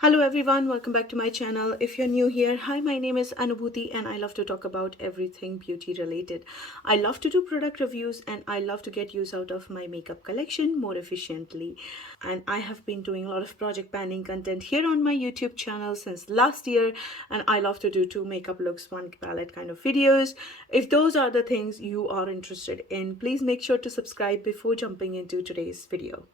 Hello everyone, welcome back to my channel. If you're new here, hi, my name is Anubhuti and I love to talk about everything beauty related. I love to do product reviews and I love to get use out of my makeup collection more efficiently. And I have been doing a lot of project panning content here on my YouTube channel since last year, and I love to do two makeup looks, one palette kind of videos. If those are the things you are interested in, please make sure to subscribe before jumping into today's video.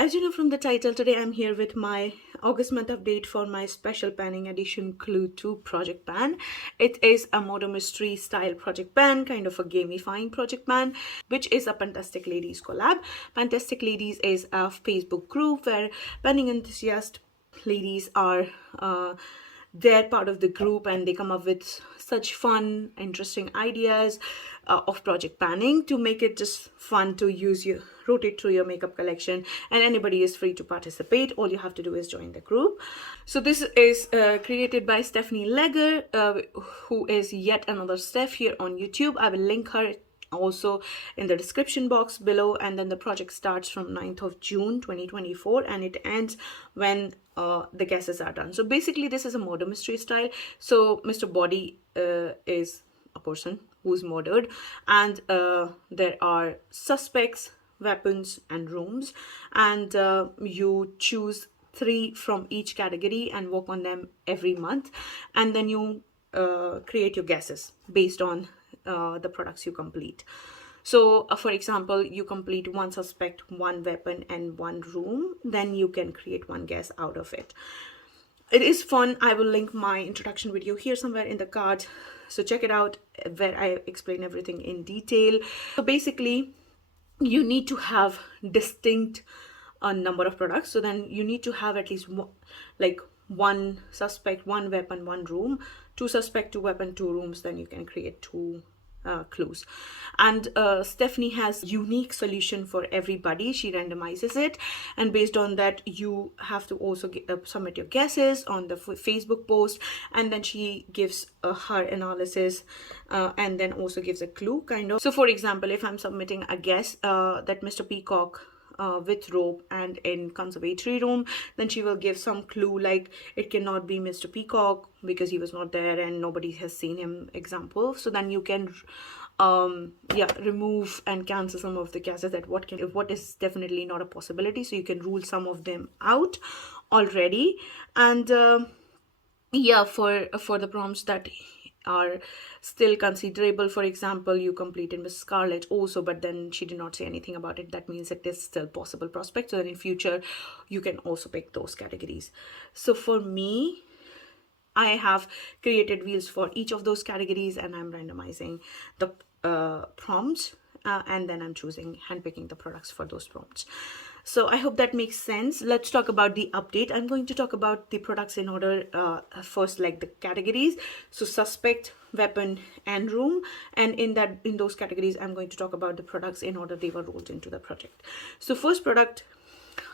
As you know from the title, today I'm here with my August month update for my special panning edition Clue 2 project pan. It is a murder mystery style project pan, kind of a gamifying project pan, which is a Fantastic Ladies collab. Fantastic Ladies is a Facebook group where panning enthusiast ladies are they're part of the group and they come up with such fun, interesting ideas of project panning to make it just fun to use you rotate through your makeup collection, and anybody is free to participate. All you have to do is join the group. So this is created by Stephanie Legger, who is yet another Steph here on YouTube. I will link her also in the description box below, and then the project starts from 9th of June 2024 and it ends when the guesses are done. So basically this is a murder mystery style. So Mr. Body is a person who's murdered, and there are suspects, weapons and rooms, and you choose 3 from each category and work on them every month, and then you create your guesses based on the products you complete. So for example, you complete 1 suspect, 1 weapon and 1 room, then you can create 1 guess out of it. It is fun. I will link my introduction video here somewhere in the card, so check it out where I explain everything in detail. So basically you need to have distinct number of products, so then you need to have at least one suspect, 1 weapon, 1 room, 2 suspect, 2 weapon, 2 rooms, then you can create 2 clues. And Stephanie has unique solution for everybody. She randomizes it, and based on that you have to also submit your guesses on the Facebook post, and then she gives her analysis and then also gives a clue kind of. So for example, if I'm submitting a guess that Mr. Peacock with rope and in conservatory room, then she will give some clue like it cannot be Mr. Peacock because he was not there and nobody has seen him, example. So then you can remove and cancel some of the guesses that what is definitely not a possibility, so you can rule some of them out already. And for the prompts that are still considerable, for example, you completed Miss Scarlett also, but then she did not say anything about it, that means it is still possible prospect, so that in future you can also pick those categories. So for me, I have created wheels for each of those categories and I'm randomizing the prompts and then I'm handpicking the products for those prompts. So I hope that makes sense. Let's talk about the update. I'm going to talk about the products in order, first like the categories, so suspect, weapon and room, and in those categories I'm going to talk about the products in order they were rolled into the project. So first product,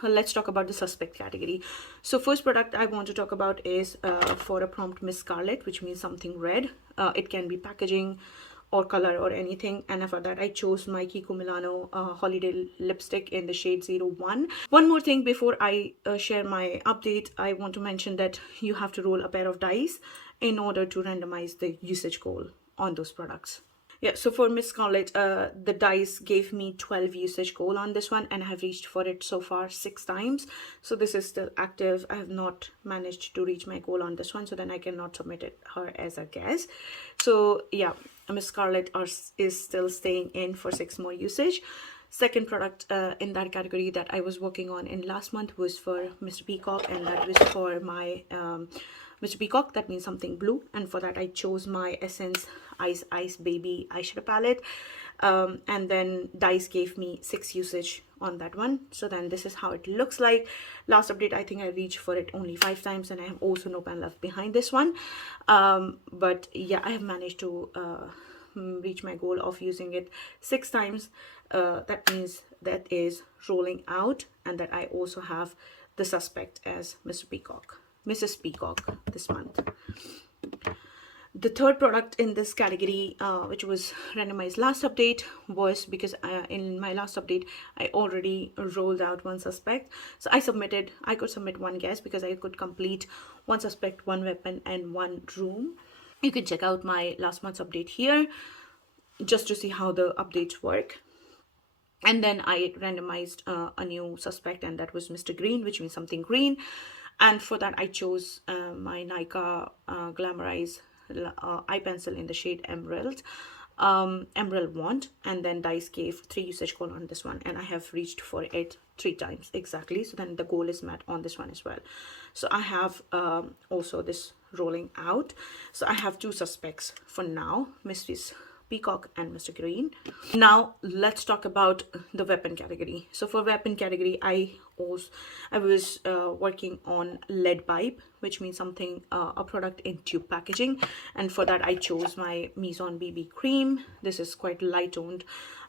let's talk about the suspect category. So first product I want to talk about is for a prompt Miss Scarlett, which means something red. It can be packaging or color or anything, and for that I chose my Kiko Milano holiday lipstick in the shade 01. One more thing before I share my update, I want to mention that you have to roll a pair of dice in order to randomize the usage goal on those products. Yeah, so for Miss Scarlett, the dice gave me 12 usage goal on this one, and I have reached for it so far 6 times. So this is still active. I have not managed to reach my goal on this one, so then I cannot submit her as a guess. So yeah, Miss Scarlett is still staying in for 6 more usage. Second product in that category that I was working on in last month was for Mr. Peacock, and that was for my Mr. Peacock, that means something blue, and for that I chose my Essence Ice Baby eyeshadow palette, and then dice gave me 6 usage on that one. So then this is how it looks like. Last update I think I reached for it only 5 times, and I have also no pan left behind this one, but yeah, I have managed to reach my goal of using it 6 times. That means that is rolling out, and that I also have the suspect as Mr. Peacock, Mrs. Peacock this month. The third product in this category, which was randomized last update, was because in my last update I already rolled out one suspect. So I could submit one guess because I could complete one suspect, one weapon, and one room. You can check out my last month's update here just to see how the updates work. And then I randomized a new suspect, and that was Mr. Green, which means something green. And for that I chose my Nika Glamorize eye pencil in the shade Emerald, Emerald Wand, and then dice gave 3 usage goal on this one, and I have reached for it 3 times exactly. So then the goal is met on this one as well. So I have also this rolling out. So I have 2 suspects for now, Mistress Peacock and Mr. Green. Now let's talk about the weapon category. So for weapon category, I was working on lead pipe, which means something a product in tube packaging, and for that I chose my Maison BB cream. This is quite light toned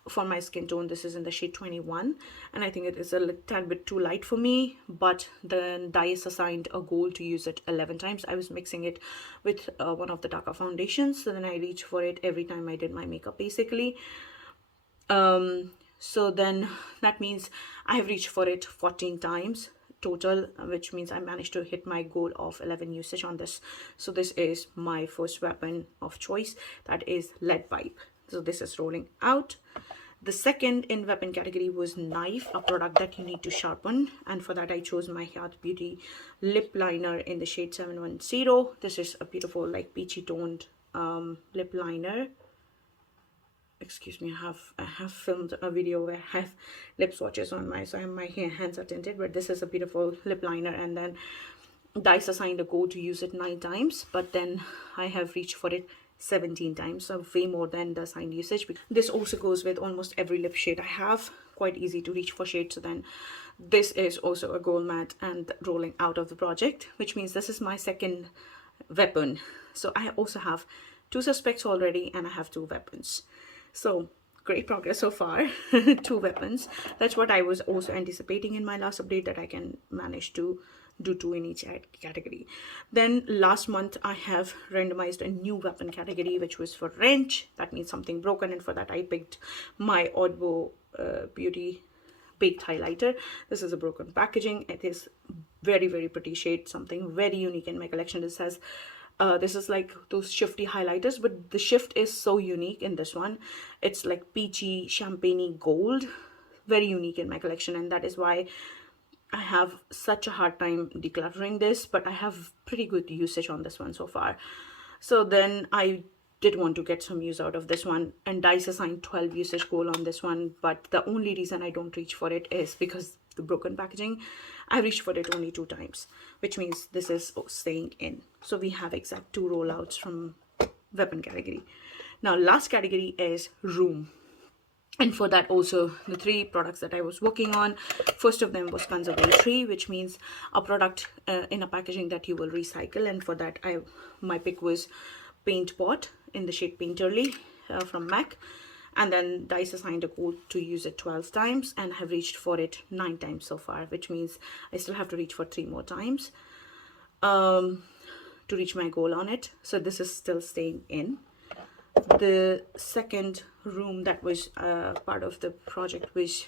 for my skin tone. This is in the shade 21, and I think it is a tad bit too light for me, but the dice assigned a goal to use it 11 times. I was mixing it with one of the darker foundations, so then I reached for it every time I did my makeup basically. So then that means I have reached for it 14 times total, which means I managed to hit my goal of 11 usage on this. So this is my first weapon of choice, that is lead pipe. So this is rolling out. The second in weapon category was knife, a product that you need to sharpen, and for that I chose my Health Beauty lip liner in the shade 710. This is a beautiful like peachy toned lip liner. Excuse me, I have filmed a video where I have lip swatches on my hands are tinted, but this is a beautiful lip liner, and then dice assigned a goal to use it 9 times, but then I have reached for it 17 times, so way more than the assigned usage. This also goes with almost every lip shade I have, quite easy to reach for shades. So then this is also a goal mat and rolling out of the project, which means this is my second weapon. So I also have 2 suspects already, and I have 2 weapons. So great progress so far. 2 weapons. That's what I was also anticipating in my last update, that I can manage to do 2 in each category. Then last month I have randomized a new weapon category, which was for wrench. That means something broken, and for that I picked my Oddbo Beauty baked highlighter. This is a broken packaging. It is very pretty shade, something very unique in my collection. This has this is like those shifty highlighters, but the shift is so unique in this one. It's like peachy champagne gold, very unique in my collection, and that is why I have such a hard time decluttering this, but I have pretty good usage on this one so far. So then I did want to get some use out of this one, and dice assigned 12 usage goal on this one, but the only reason I don't reach for it is because the broken packaging. I reached for it only 2 times, which means this is staying in. So we have exact 2 rollouts from weapon category. Now last category is room, and for that also the 3 products that I was working on. First of them was conservatory, which means a product in a packaging that you will recycle, and for that my pick was paint pot in the shade Painterly from MAC. And then dice assigned a goal to use it 12 times, and I have reached for it 9 times so far, which means I still have to reach for 3 more times to reach my goal on it. So this is still staying in. The second room that was part of the project was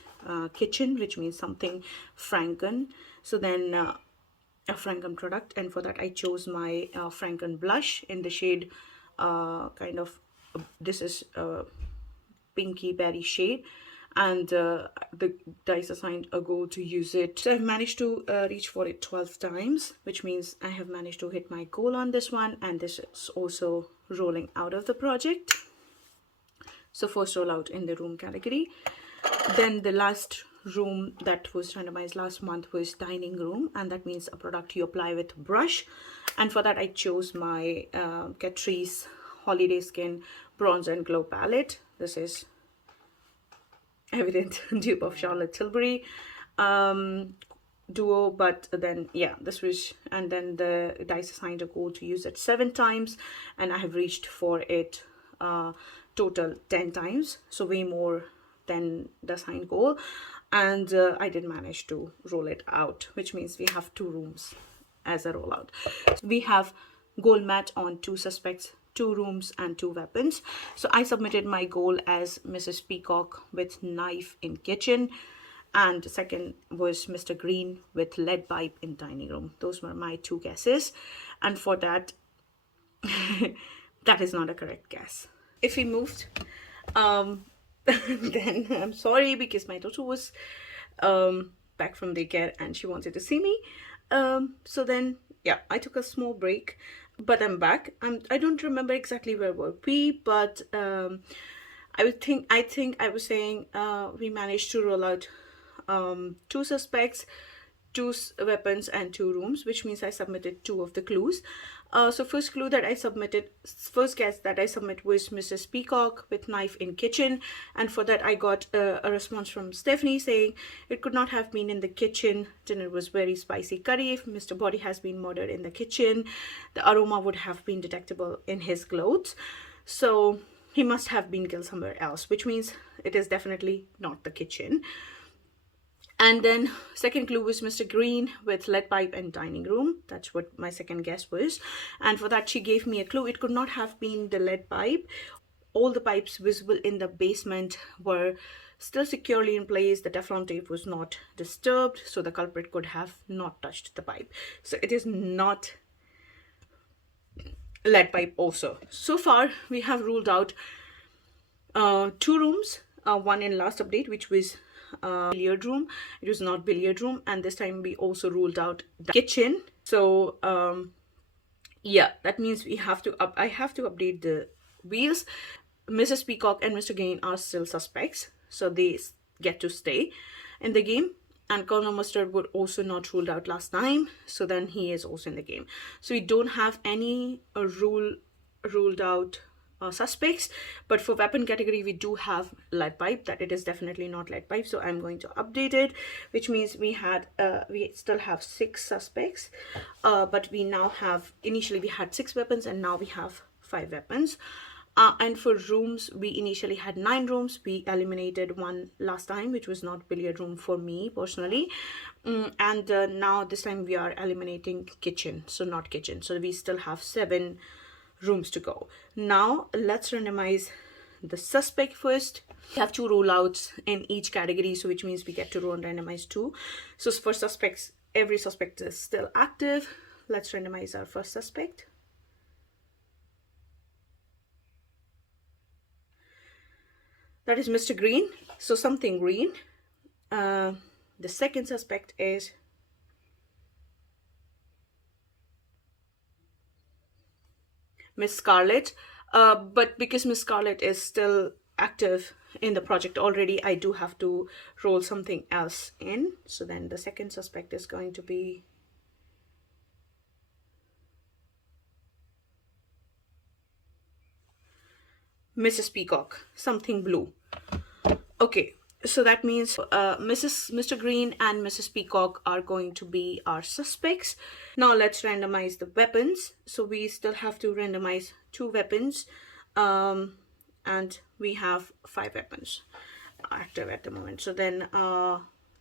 kitchen, which means something Franken. So then a Franken product, and for that I chose my Franken blush in the shade this is pinky berry shade, and the dice assigned a goal to use it. So I've managed to reach for it 12 times, which means I have managed to hit my goal on this one, and this is also rolling out of the project. So first rollout in the room category. Then the last room that was randomized last month was dining room, and that means a product you apply with brush, and for that I chose my Catrice Holiday Skin Bronze and Glow palette. This is evident dupe of Charlotte Tilbury duo, but then yeah, this was, and then the dice assigned a goal to use it 7 times, and I have reached for it total 10 times, so way more than the assigned goal, and I did manage to roll it out, which means we have 2 rooms as a rollout. So we have goal mat on 2 suspects, 2 rooms and 2 weapons. So I submitted my goal as Mrs. Peacock with knife in kitchen, and the second was Mr. Green with lead pipe in dining room. Those were my 2 guesses, and for that, that is not a correct guess. If we moved, then I'm sorry, because my daughter was back from daycare and she wanted to see me. So then, yeah, I took a small break, but I'm back. I don't remember exactly where were we, but I think I was saying we managed to roll out 2 suspects, 2 weapons, and 2 rooms, which means I submitted 2 of the clues. So first clue that I submitted, first guess that I submit was Mrs. Peacock with knife in kitchen, and for that I got a response from Stephanie saying it could not have been in the kitchen. Dinner was very spicy curry. If Mr. Body has been murdered in the kitchen, the aroma would have been detectable in his clothes. So he must have been killed somewhere else, which means it is definitely not the kitchen. And then second clue was Mr. Green with lead pipe and dining room. That's what my second guess was. And for that, she gave me a clue. It could not have been the lead pipe. All the pipes visible in the basement were still securely in place. The Teflon tape was not disturbed, so the culprit could have not touched the pipe. So it is not lead pipe also. So far, we have ruled out 2 rooms, one in last update, which was billiard room. It was not billiard room, and this time we also ruled out the kitchen. So yeah, that means I have to update the wheels. Mrs. Peacock and Mr. Gain are still suspects, so they get to stay in the game. And Colonel Mustard were also not ruled out last time, so then he is also in the game. So we don't have any ruled out suspects, but for weapon category we do have lead pipe, that it is definitely not lead pipe. So I'm going to update it, which means we still have 6 suspects, but we now have, initially we had 6 weapons and now we have 5 weapons. And for rooms, we initially had 9 rooms. We eliminated 1 last time, which was not billiard room for me personally. And now this time we are eliminating kitchen, so not kitchen. So we still have 7 rooms to go. Now let's randomize the suspect first. We have 2 rollouts in each category, so which means we get to roll and randomize 2. So for suspects, every suspect is still active. Let's randomize our first suspect. That is Mr. Green, so something green. The second suspect is Miss Scarlett, but because Miss Scarlett is still active in the project already, I do have to roll something else in. So then the second suspect is going to be Mrs. Peacock, something blue. Okay, so that means Mr. Green and Mrs. Peacock are going to be our suspects. Now let's randomize the weapons. So we still have to randomize 2 weapons, and we have 5 weapons active at the moment. So then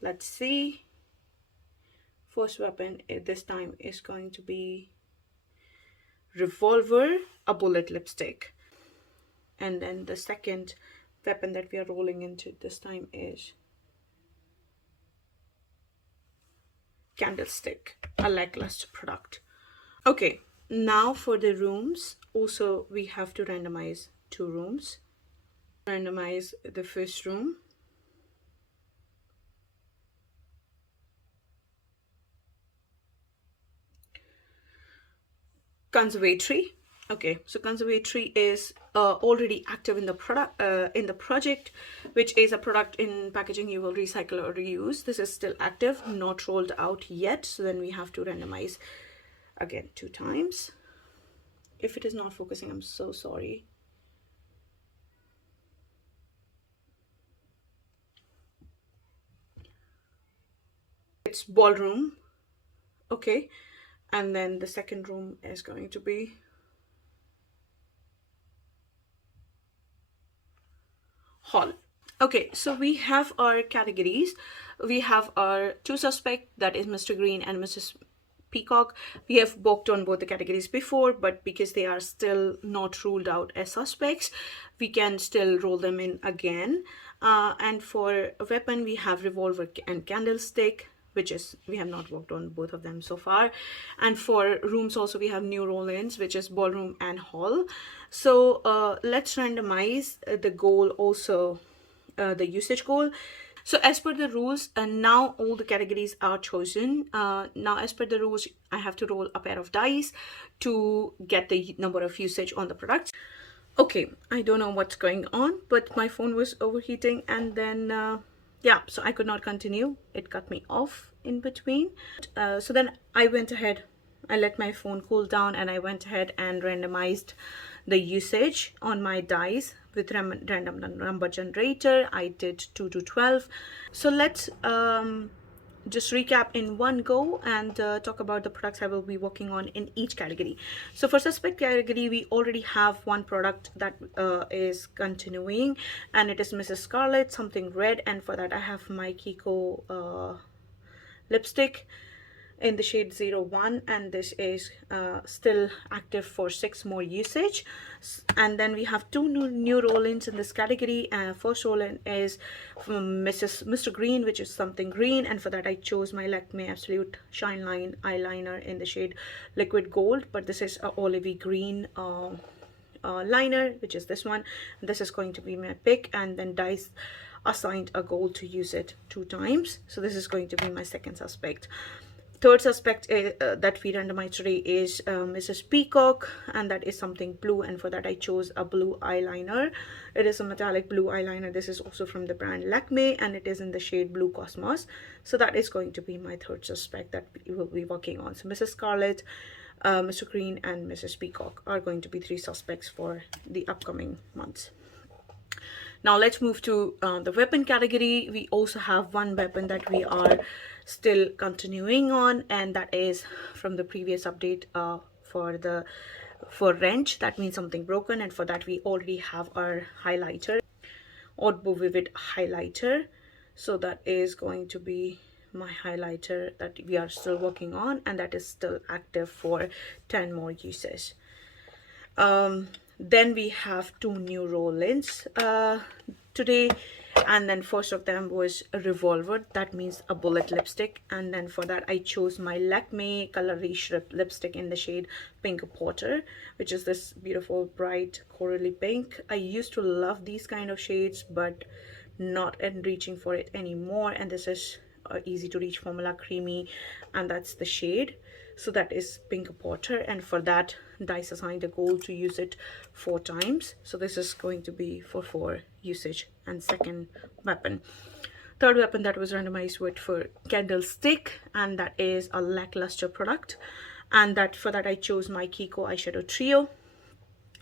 let's see. First weapon this time is going to be revolver, a bullet lipstick. And then the second weapon that we are rolling into this time is candlestick, a lackluster product. Okay, now for the rooms, also we have to randomize 2 rooms. Randomize the first room. Conservatory. Okay, so conservatory is already active in the project, which is a product in packaging you will recycle or reuse. This is still active, not rolled out yet. So then we have to randomize again 2 times. If it is not focusing, I'm so sorry. It's ballroom. Okay, and then the second room is going to be hall. Okay, so we have our categories. We have our 2 suspects, that is Mr. Green and Mrs. Peacock. We have worked on both the categories before, but because they are still not ruled out as suspects, we can still roll them in again. And for a weapon, we have revolver and candlestick, which is, we have not worked on both of them so far. And for rooms also, we have new roll-ins, which is ballroom and hall. So let's randomize the goal also, the usage goal. So as per the rules, and now all the categories are chosen. Now as per the rules, I have to roll a pair of dice to get the number of usage on the products. Okay, I don't know what's going on, but my phone was overheating, and then yeah, so I could not continue. It cut me off in between. So then I went ahead, I let my phone cool down, and I went ahead and randomized the usage on my dice with random number generator. I did 2 to 12. So let's just recap in one go and talk about the products I will be working on in each category. So for suspect category, we already have one product that is continuing, and it is Mrs. Scarlet, something red, and for that I have my Kiko lipstick in the shade 01, and this is still active for 6 more usage. And then we have 2 new roll-ins in this category. First roll-in is from Mr. Green, which is something green, and for that I chose my Lakme Absolute Shine Line eyeliner in the shade liquid gold, but this is a olivey green liner, which is this one. This is going to be my pick, and then dice assigned a goal to use it 2 times. So this is going to be my second suspect. Third suspect that we randomized today is Mrs. Peacock, and that is something blue, and for that I chose a blue eyeliner. It is a metallic blue eyeliner. This is also from the brand Lakme, and it is in the shade Blue Cosmos. So that is going to be my third suspect that we will be working on. So Mrs. Scarlet, Mr. Green, and Mrs. Peacock are going to be 3 suspects for the upcoming months. Now let's move to the weapon category. We also have one weapon that we are still continuing on, and that is from the previous update for wrench. That means something broken, and for that we already have our highlighter, Oddbo Vivid highlighter. So that is going to be my highlighter that we are still working on, and that is still active for 10 more uses. Then we have 2 new roll-ins today, and then first of them was a revolver. That means a bullet lipstick, and then for that I chose my Lakme Color Shrift lipstick in the shade Pink Porter, which is this beautiful bright corally pink. I used to love these kind of shades, but not reaching for it anymore, and this is easy to reach formula, creamy, and that's the shade. So that is Pink Porter, and for that dice assigned a goal to use it 4 times. So this is going to be for 4 usage. And second weapon, third weapon that was randomized with for candlestick, and that is a lackluster product, and that for that I chose my Kiko eyeshadow trio.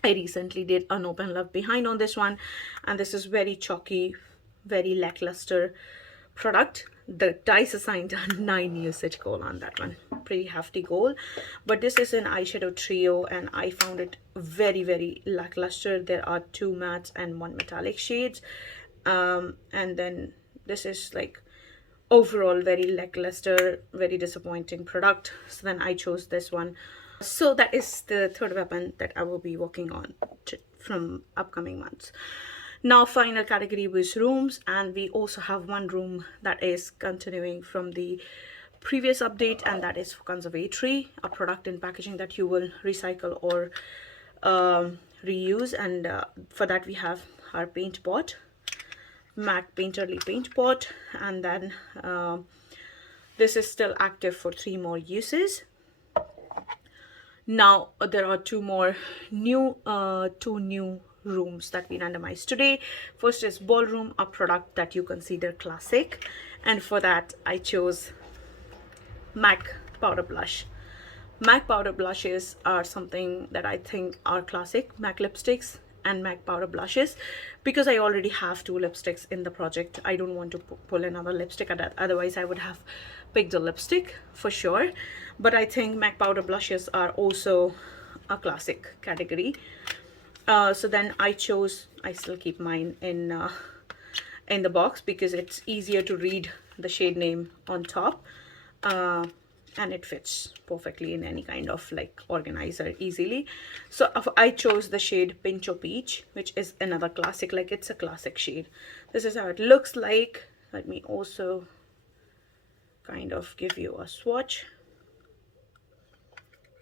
I recently did an open love behind on this one, and this is very chalky, very lackluster product. The dice assigned a 9 usage goal on that one, pretty hefty goal, but this is an eyeshadow trio, and I found it very lackluster. There are 2 mattes and 1 metallic shades, and then this is like overall very lackluster, very disappointing product. So then I chose this one. So that is the third weapon that I will be working on from upcoming months. Now final category was rooms, and we also have 1 room that is continuing from the previous update, and that is for conservatory, a product in packaging that you will recycle or reuse. And for that we have our paint pot, MAC Painterly paint pot, and then this is still active for 3 more uses. Now there are 2 new rooms that we randomized today. First is ballroom, a product that you consider classic, and for that I chose MAC powder blush. MAC powder blushes are something that I think are classic, MAC lipsticks and MAC powder blushes, because I already have 2 lipsticks in the project. I don't want to pull another lipstick, otherwise I would have picked the lipstick for sure. But I think MAC powder blushes are also a classic category. So then I still keep mine in the box because it's easier to read the shade name on top. and it fits perfectly in any kind of like organizer easily. So I chose the shade Pincho Peach, which is another classic, like it's a classic shade. This is how it looks like. Let me also kind of give you a swatch.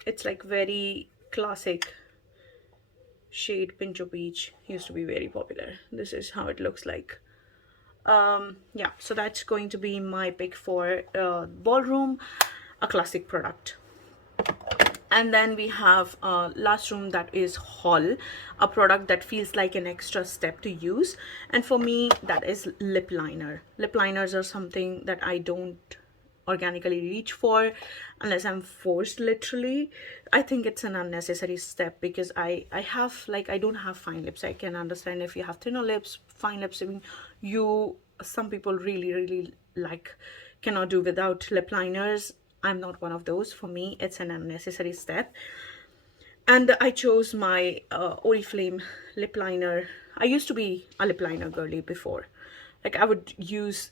It's like very classic shade. Pincho Peach used to be very popular. This is how it looks like. Yeah, so that's going to be my pick for ballroom, a classic product. And then we have last room, that is hall, a product that feels like an extra step to use, and for me that is lip liner. Lip liners are something that I don't organically reach for unless I'm forced, literally. I think it's an unnecessary step because I have like, I don't have fine lips. I can understand if you have thinner lips, fine lips. I mean, some people really like cannot do without lip liners. I'm not one of those. For me, it's an unnecessary step. And I chose my Oriflame lip liner. I used to be a lip liner girly before. Like I would use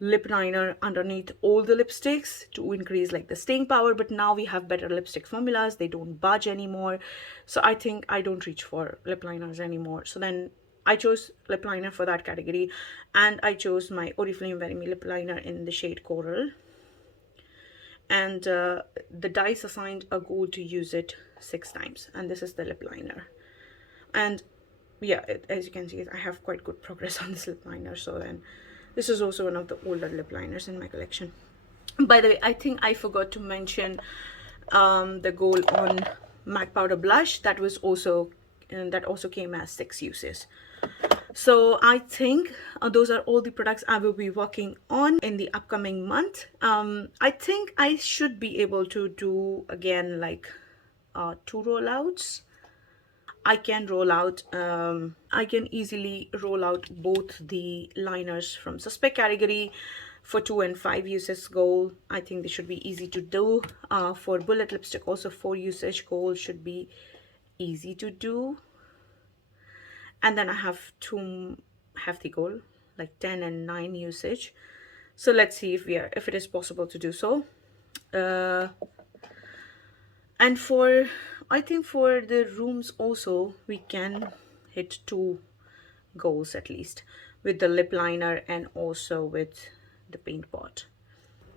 lip liner underneath all the lipsticks to increase like the staying power, but now we have better lipstick formulas. They don't budge anymore. So I think I don't reach for lip liners anymore. So then I chose lip liner for that category, and I chose my Oriflame Very Me lip liner in the shade Coral. And the dice assigned a goal to use it 6 times, and this is the lip liner. And yeah, as you can see, I have quite good progress on this lip liner. So then this is also one of the older lip liners in my collection. By the way, I think I forgot to mention the goal on MAC powder blush. That also came as 6 uses. So I think those are all the products I will be working on in the upcoming month. I think I should be able to do again like 2 rollouts. I can easily roll out both the liners from suspect category for 2 and 5 uses goal. I think they should be easy to do. For bullet lipstick also 4 usage goal should be easy to do. And then I have 2 hefty goal, like 10 and 9 usage. So let's see if it is possible to do so. And I think for the rooms also we can hit 2 goals at least with the lip liner and also with the paint pot.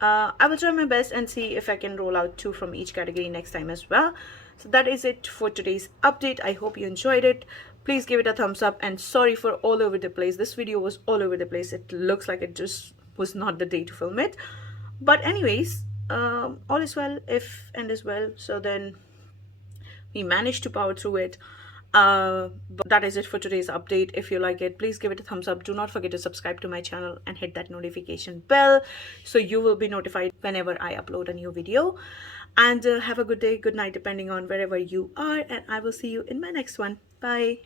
I will try my best and see if I can roll out 2 from each category next time as well. So that is it for today's update. I hope you enjoyed it. Please give it a thumbs up, and sorry for all over the place. This video was all over the place. It looks like it just was not the day to film it. But anyways, all is well if end is well. So then we managed to power through it. But that is it for today's update. If you like it, please give it a thumbs up. Do not forget to subscribe to my channel and hit that notification bell so you will be notified whenever I upload a new video. And have a good day, good night, depending on wherever you are, and I will see you in my next one. Bye.